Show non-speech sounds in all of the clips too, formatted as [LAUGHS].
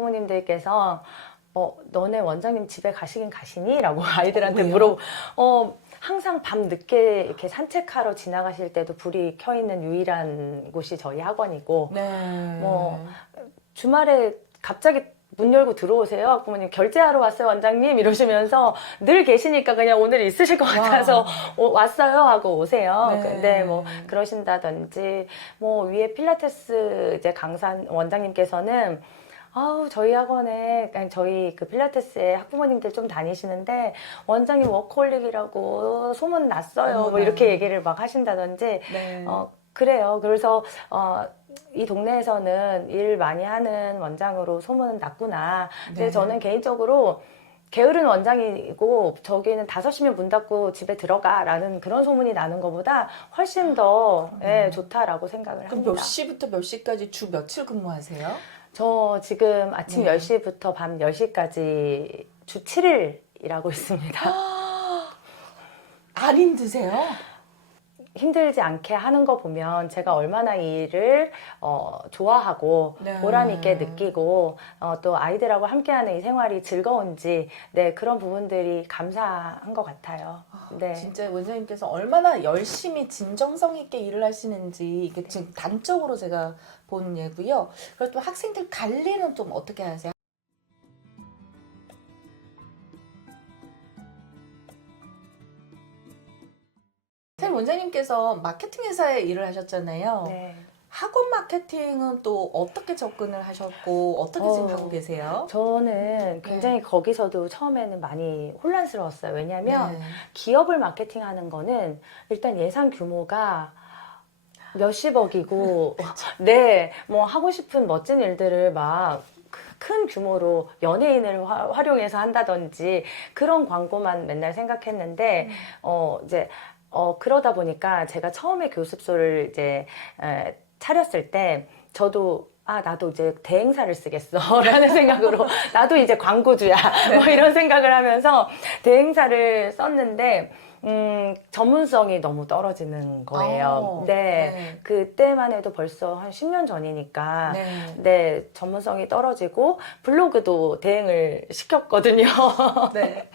학부모님들께서 어, 너네 원장님 집에 가시긴 가시니? 라고 [LAUGHS] 아이들한테 왜요? 물어, 어, 항상 밤 늦게 이렇게 산책하러 지나가실 때도 불이 켜 있는 유일한 곳이 저희 학원이고, 네. 뭐, 주말에 갑자기 문 열고 들어오세요. 학부모님 결제하러 왔어요, 원장님. 이러시면서 늘 계시니까 그냥 오늘 있으실 것 같아서 어, 왔어요 하고 오세요. 네. 근데 뭐 그러신다든지 뭐 위에 필라테스 이제 강사 원장님께서는 아우 저희 학원에 아니, 저희 그 필라테스에 학부모님들 좀 다니시는데 원장님 워커홀릭이라고 소문 났어요. 뭐 어머나. 이렇게 얘기를 막 하신다든지 네. 어, 그래요. 그래서, 어, 이 동네에서는 일 많이 하는 원장으로 소문은 났구나. 근데 네. 저는 개인적으로 게으른 원장이고 저기는 5시면 문 닫고 집에 들어가라는 그런 소문이 나는 것보다 훨씬 더 예, 좋다라고 생각을 음. 그럼 합니다. 몇 시부터 몇 시까지 주 며칠 근무하세요? 저 지금 아침 네. 10시부터 밤 10시까지 주 7일 일하고 [LAUGHS] 있습니다. 안 힘드세요? 힘들지 않게 하는 거 보면 제가 얼마나 이 일을 어, 좋아하고 네. 보람 있게 느끼고 어, 또 아이들하고 함께하는 이 생활이 즐거운지 네 그런 부분들이 감사한 것 같아요. 네. 진짜 원장님께서 얼마나 열심히 진정성 있게 일을 하시는지 이게 지금 단적으로 제가 본 예고요. 그리고 또 학생들 관리는 좀 어떻게 하세요? 선생님 원장님께서 마케팅 회사에 일을 하셨잖아요. 네. 학원 마케팅은 또 어떻게 접근을 하셨고 어떻게 지금 어, 하고 계세요? 저는 굉장히 거기서도 처음에는 많이 혼란스러웠어요. 왜냐하면 네. 기업을 마케팅하는 거는 일단 예산 규모가 몇십억이고, [LAUGHS] 네, 뭐 하고 싶은 멋진 일들을 막 큰 규모로 연예인을 화- 활용해서 한다든지 그런 광고만 맨날 생각했는데, 어, 이제, 어, 그러다 보니까 제가 처음에 교습소를 이제 에, 차렸을 때 저도 아, 나도 이제 대행사를 쓰겠어. 라는 [LAUGHS] 생각으로, 나도 이제 광고주야. 뭐 이런 생각을 하면서 대행사를 썼는데, 음, 전문성이 너무 떨어지는 거예요. 어, 네. 네. 그때만 해도 벌써 한 10년 전이니까. 네. 네, 전문성이 떨어지고 블로그도 대행을 시켰거든요. [LAUGHS] 네.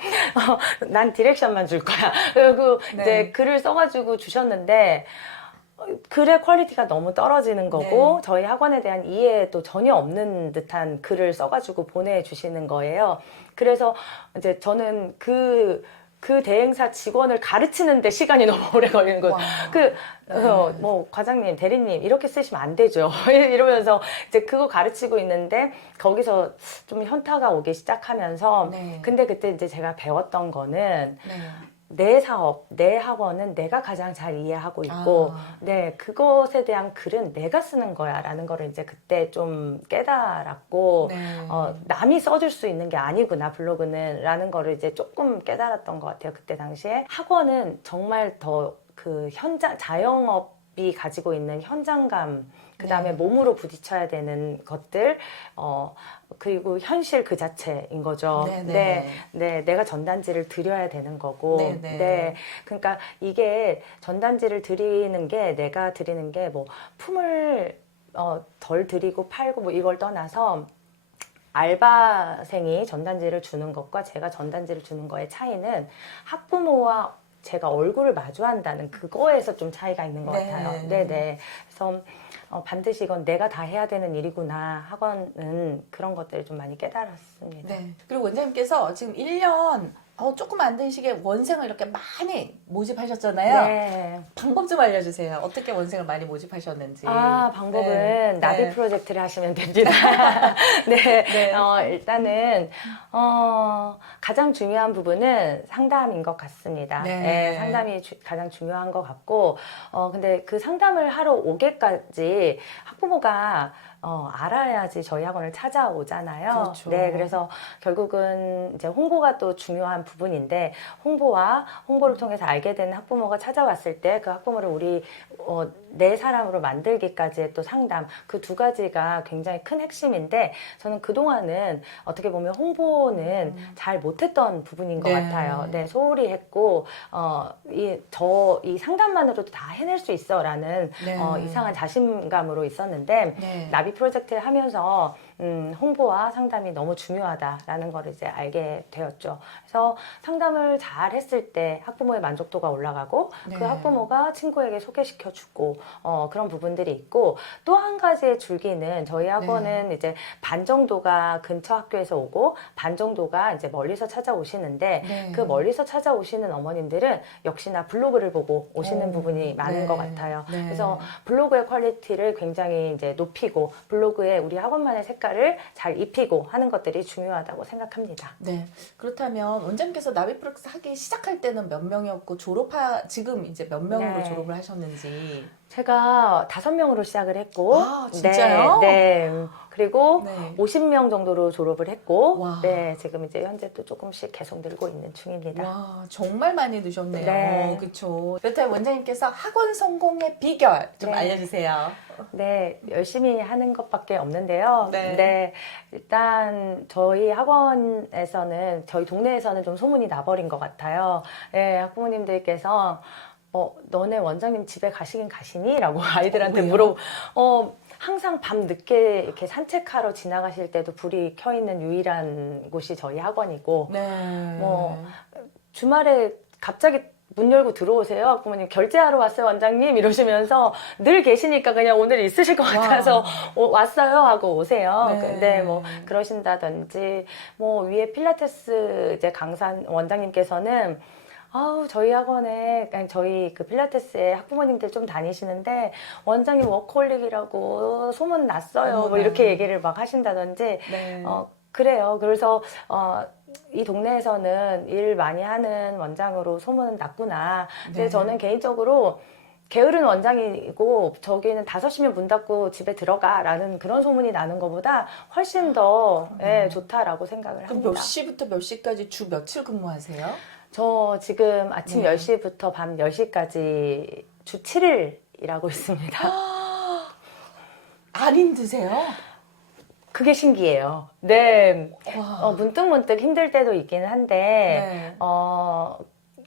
난 디렉션만 줄 거야. 그리고 네. 이제 글을 써가지고 주셨는데 어, 글의 퀄리티가 너무 떨어지는 거고 네. 저희 학원에 대한 이해도 전혀 없는 듯한 글을 써가지고 보내주시는 거예요. 그래서 이제 저는 그, 그 대행사 직원을 가르치는데 시간이 [LAUGHS] 너무 오래 걸리는 거예요. 와. 그, 어, 네. 뭐, 과장님, 대리님, 이렇게 쓰시면 안 되죠. [LAUGHS] 이러면서 이제 그거 가르치고 있는데, 거기서 좀 현타가 오기 시작하면서, 네. 근데 그때 이제 제가 배웠던 거는, 네. 내 사업, 내 학원은 내가 가장 잘 이해하고 있고, 아. 네, 그것에 대한 글은 내가 쓰는 거야. 라는 거를 이제 그때 좀 깨달았고, 네. 어, 남이 써줄 수 있는 게 아니구나, 블로그는. 라는 거를 이제 조금 깨달았던 것 같아요. 그때 당시에. 학원은 정말 더 그 현장, 자영업이 가지고 있는 현장감, 그 다음에 네. 몸으로 부딪혀야 되는 것들, 어, 그리고 현실 그 자체인 거죠. 네, 네. 네, 네, 내가 전단지를 드려야 되는 거고, 네, 네. 그러니까 이게 전단지를 드리는 게 내가 드리는 게 뭐 품을 어, 덜 드리고 팔고 뭐 이걸 떠나서 알바생이 전단지를 주는 것과 제가 전단지를 주는 거의 차이는 학부모와 제가 얼굴을 마주한다는 그거에서 좀 차이가 있는 것 네. 같아요. 네네. 그래서 어, 반드시 이건 내가 다 해야 되는 일이구나. 학원은 그런 것들을 좀 많이 깨달았습니다. 네. 그리고 원장님께서 지금 1년 어, 조금 안 된 시기에 원생을 이렇게 많이 모집하셨잖아요. 네. 방법 좀 알려주세요. 어떻게 원생을 많이 모집하셨는지. 아, 방법은 네. 나비 네. 프로젝트를 하시면 됩니다. [LAUGHS] 네. 네. 어, 일단은, 어, 가장 중요한 부분은 상담인 것 같습니다. 네. 네, 상담이 주- 가장 중요한 것 같고, 어, 근데 그 상담을 하러 오게까지 학부모가 어, 알아야지 저희 학원을 찾아오잖아요. 그렇죠. 네, 그래서 결국은 이제 홍보가 또 중요한 부분인데 홍보와 홍보를 통해서 알게 되는 학부모가 찾아왔을 때 그 학부모를 우리 어, 내 사람으로 만들기까지의 또 상담 그 두 가지가 굉장히 큰 핵심인데 저는 그 동안은 어떻게 보면 홍보는 잘 못했던 부분인 것 네. 같아요. 네, 소홀히 했고 어 이 저 이 상담만으로도 다 해낼 수 있어 라는 네. 어, 이상한 자신감으로 있었는데 네. 나비 프로젝트를 하면서 음, 홍보와 상담이 너무 중요하다라는 걸 이제 알게 되었죠. 그래서 상담을 잘 했을 때 학부모의 만족도가 올라가고 네. 그 학부모가 친구에게 소개시켜 주고 어, 그런 부분들이 있고 또 한 가지의 줄기는 저희 학원은 이제 반 정도가 근처 학교에서 오고 반 정도가 이제 멀리서 찾아오시는데 네. 그 멀리서 찾아오시는 어머님들은 역시나 블로그를 보고 오시는 오, 부분이 많은 네. 것 같아요. 네. 그래서 블로그의 퀄리티를 굉장히 이제 높이고 블로그에 우리 학원만의 색깔을 잘 입히고 하는 것들이 중요하다고 생각합니다. 네. 그렇다면 원장님께서 나비프록스 하기 시작할 때는 몇 명이었고 졸업하 지금 이제 몇 명으로 네. 졸업을 하셨는지. 제가 다섯 명으로 시작을 했고, 아, 진짜요? 네, 네. 그리고 네. 50명 정도로 졸업을 했고, 와. 네, 지금 이제 현재 또 조금씩 계속 늘고 있는 중입니다. 와 정말 많이 드셨네요. 네. 그렇죠. 그렇다면 원장님께서 학원 성공의 비결 좀 네. 알려주세요. 네, 열심히 하는 것밖에 없는데요. 네. 일단 저희 학원에서는 저희 동네에서는 좀 소문이 나버린 것 같아요. 네, 학부모님들께서 어, 너네 원장님 집에 가시긴 가시니? 라고 [LAUGHS] 아이들한테 왜요? 물어, 어, 항상 밤 늦게 이렇게 산책하러 지나가실 때도 불이 켜 있는 유일한 곳이 저희 학원이고, 네. 뭐, 주말에 갑자기 문 열고 들어오세요. 학부모님 결제하러 왔어요, 원장님. 이러시면서 늘 계시니까 그냥 오늘 있으실 것 같아서 어, 왔어요 하고 오세요. 네. 근데 뭐 그러신다든지 뭐 위에 필라테스 이제 강사 원장님께서는 아우 저희 학원에 그냥 저희 그 필라테스에 학부모님들 좀 다니시는데 원장님 워커홀릭이라고 소문 났어요. 뭐 어머나. 이렇게 얘기를 막 하신다든지 네. 어, 그래요. 그래서, 어, 이 동네에서는 일 많이 하는 원장으로 소문은 났구나. 근데 네. 저는 개인적으로 게으른 원장이고 저기는 5시면 문 닫고 집에 들어가라는 그런 소문이 나는 것보다 훨씬 더 예, 좋다라고 생각을 그럼 합니다. 몇 시부터 몇 시까지 주 며칠 근무하세요? 저 지금 아침 네. 10시부터 밤 10시까지 주 7일 일하고 있습니다. [GASPS] 안 힘드세요? 그게 신기해요. 네. 와. 어, 문득문득 힘들 때도 있긴 한데, 네. 어,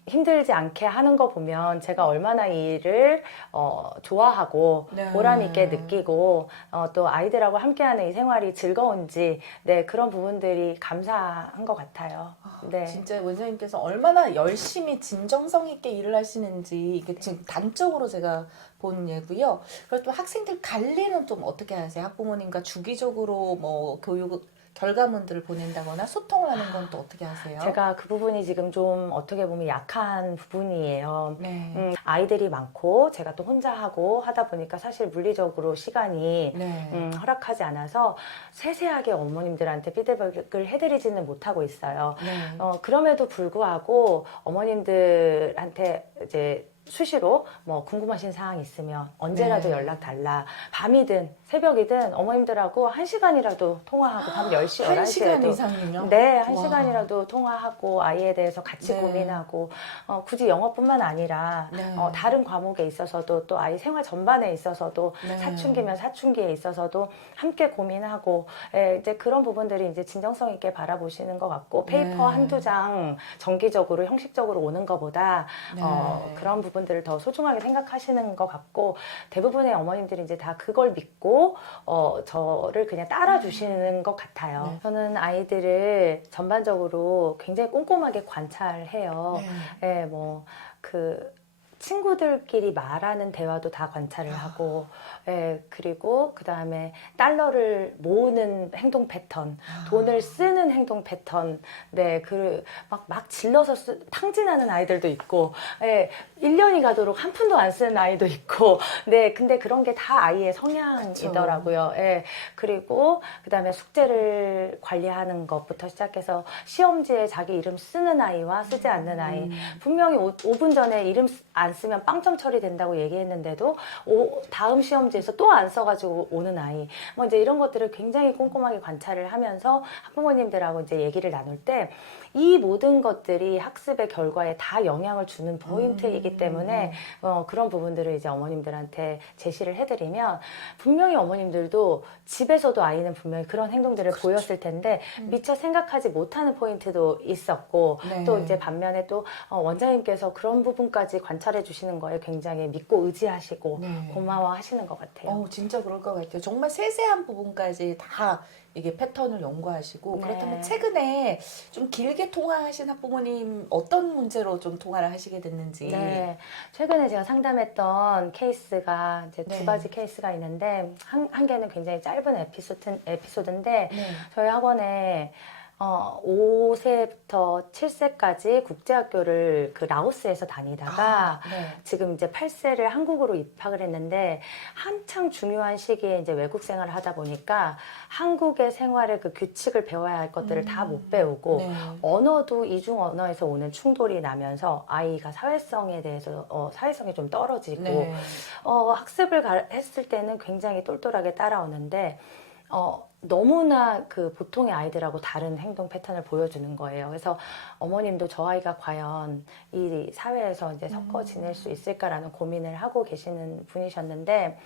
힘들지 않게 하는 거 보면 제가 얼마나 이 일을 어, 좋아하고 네. 보람 있게 느끼고 어, 또 아이들하고 함께하는 이 생활이 즐거운지 네 그런 부분들이 감사한 것 같아요. 네. 진짜 원장님께서 얼마나 열심히 진정성 있게 일을 하시는지 이게 지금 단적으로 제가 본 예고요. 그리고 또 학생들 관리는 좀 어떻게 하세요? 학부모님과 주기적으로 뭐 교육 결과문들을 보낸다거나 소통을 하는 건 또 어떻게 하세요? 제가 그 부분이 지금 좀 어떻게 보면 약한 부분이에요. 네. 음, 아이들이 많고 제가 또 혼자 하고 하다 보니까 사실 물리적으로 시간이 네. 음, 허락하지 않아서 세세하게 어머님들한테 피드백을 해드리지는 못하고 있어요. 네. 어, 그럼에도 불구하고 어머님들한테 이제 수시로 뭐 궁금하신 사항 있으면 언제라도 네. 연락 달라. 밤이든 새벽이든 어머님들하고 한 시간이라도 통화하고 밤 10시, 한 시간 11시에도 이상이요? 네, 한 와. 시간이라도 통화하고 아이에 대해서 같이 네. 고민하고 어, 굳이 영어뿐만 아니라 네. 어, 다른 과목에 있어서도 또 아이 생활 전반에 있어서도 네. 사춘기면 사춘기에 있어서도 함께 고민하고 예, 이제 그런 부분들이 이제 진정성 있게 바라보시는 것 같고 페이퍼 네. 한두 장 정기적으로 형식적으로 오는 것보다 네. 어, 그런 부분 들을 더 소중하게 생각하시는 것 같고 대부분의 어머님들이 이제 다 그걸 믿고 어, 저를 그냥 따라주시는 것 같아요. 네. 저는 아이들을 전반적으로 굉장히 꼼꼼하게 관찰해요. 네. 예, 뭐, 그, 친구들끼리 말하는 대화도 다 관찰을 하고, 예, 그리고 그 다음에 달러를 모으는 행동 패턴, 돈을 쓰는 행동 패턴, 네, 그, 막, 막 질러서 쓰, 탕진하는 아이들도 있고, 예, 1년이 가도록 한 푼도 안 쓰는 아이도 있고, 네, 근데 그런 게 다 아이의 성향이더라고요. 예, 그리고 그 다음에 숙제를 관리하는 것부터 시작해서 시험지에 자기 이름 쓰는 아이와 쓰지 않는 아이, 음. 분명히 오, 5분 전에 이름 쓰- 안 쓰면 빵점 처리된다고 얘기했는데도 오- 다음 시험지에서 또 안 써가지고 오는 아이 뭐 이제 이런 것들을 굉장히 꼼꼼하게 관찰을 하면서 학부모님들하고 이제 얘기를 나눌 때 이 모든 것들이 학습의 결과에 다 영향을 주는 포인트이기 음. 때문에 어, 그런 부분들을 이제 어머님들한테 제시를 해드리면 분명히 어머님들도 집에서도 아이는 분명히 그런 행동들을 그렇죠. 보였을 텐데 음. 미처 생각하지 못하는 포인트도 있었고 네. 또 이제 반면에 또 어, 원장님께서 그런 부분까지 관찰해 전달해 주시는 거에 굉장히 믿고 의지하시고 네. 고마워 하시는 것 같아요. 어, 진짜 그럴 것 같아요. 정말 세세한 부분까지 다 이게 패턴을 연구하시고 네. 그렇다면 최근에 좀 길게 통화하신 학부모님 어떤 문제로 좀 통화를 하시게 됐는지. 네. 최근에 제가 상담했던 케이스가 이제 두 네. 가지 케이스가 있는데 한, 한 개는 굉장히 짧은 에피소드, 에피소드인데 네. 저희 학원에 어, 5세부터 7세까지 국제학교를 그 라오스에서 다니다가 아, 네. 지금 이제 8세를 한국으로 입학을 했는데 한창 중요한 시기에 이제 외국 생활을 하다 보니까 한국의 생활의 그 규칙을 배워야 할 것들을 다 음. 못 배우고 네. 언어도 이중 언어에서 오는 충돌이 나면서 아이가 사회성에 대해서 어, 사회성이 좀 떨어지고 네. 어, 학습을 가- 했을 때는 굉장히 똘똘하게 따라오는데 어, 너무나 그 보통의 아이들하고 다른 행동 패턴을 보여주는 거예요. 그래서 어머님도 저 아이가 과연 이 사회에서 이제 섞어 지낼 수 있을까라는 고민을 하고 계시는 분이셨는데,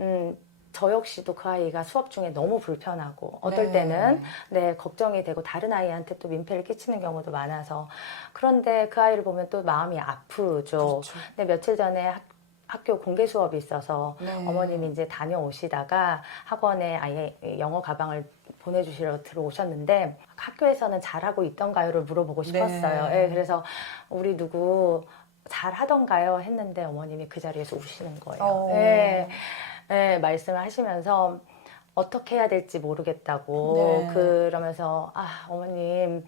음, 저 역시도 그 아이가 수업 중에 너무 불편하고 어떨 네. 때는 네, 걱정이 되고 다른 아이한테 또 민폐를 끼치는 경우도 많아서 그런데 그 아이를 보면 또 마음이 아프죠. 그렇죠. 근데 며칠 전에 학, 학교 공개 수업이 있어서 네. 어머님이 이제 다녀오시다가 학원에 아예 영어 가방을 보내주시러 들어오셨는데 학교에서는 잘하고 있던가요를 물어보고 싶었어요. 네. 예, 그래서 우리 누구 잘하던가요 했는데 어머님이 그 자리에서 우시는 거예요. 어. 예, 예, 말씀을 하시면서 어떻게 해야 될지 모르겠다고 네. 그러면서 아 어머님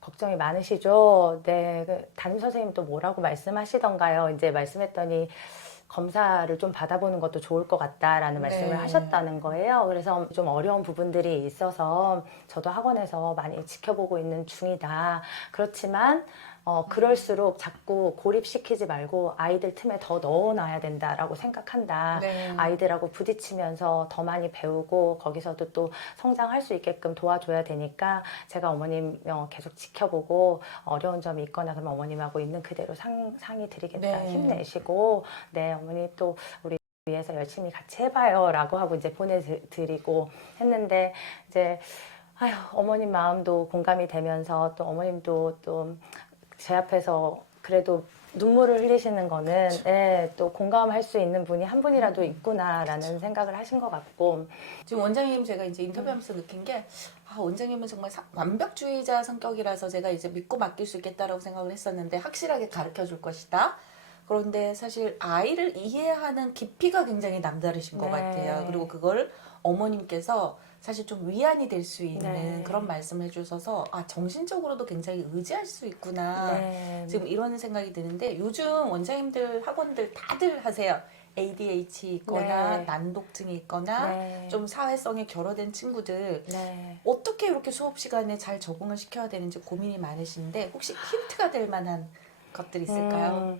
걱정이 많으시죠? 네, 그 담임 선생님 또 뭐라고 말씀하시던가요? 이제 말씀했더니 검사를 좀 받아보는 것도 좋을 것 같다라는 네. 말씀을 하셨다는 거예요. 그래서 좀 어려운 부분들이 있어서 저도 학원에서 많이 지켜보고 있는 중이다. 그렇지만 어, 그럴수록 자꾸 고립시키지 말고 아이들 틈에 더 넣어놔야 된다라고 생각한다. 네. 아이들하고 부딪히면서 더 많이 배우고 거기서도 또 성장할 수 있게끔 도와줘야 되니까 제가 어머님 어, 계속 지켜보고 어려운 점이 있거나 그러면 어머님하고 있는 그대로 상, 상의 드리겠다 네. 힘내시고 네 어머니 또 우리 위해서 열심히 같이 해봐요 라고 하고 이제 보내드리고 했는데 이제 아휴 어머님 마음도 공감이 되면서 또 어머님도 또 제 앞에서 그래도 눈물을 흘리시는 거는 예, 또 공감할 수 있는 분이 한 분이라도 있구나라는 생각을 하신 것 같고 지금 원장님 제가 이제 인터뷰하면서 느낀 게 아, 원장님은 정말 사- 완벽주의자 성격이라서 제가 이제 믿고 맡길 수 있겠다라고 생각을 했었는데 확실하게 가르쳐 줄 것이다. 그런데 사실 아이를 이해하는 깊이가 굉장히 남다르신 것 네. 같아요. 그리고 그걸 어머님께서 사실 좀 위안이 될 수 있는 네. 그런 말씀을 해주셔서 아 정신적으로도 굉장히 의지할 수 있구나. 네. 지금 이런 생각이 드는데 요즘 원장님들 학원들 다들 하세요. ADHD 있거나 네. 난독증이 있거나 네. 좀 사회성에 결여된 친구들 네. 어떻게 이렇게 수업 시간에 잘 적응을 시켜야 되는지 고민이 많으신데 혹시 힌트가 될 만한 것들 있을까요? 음,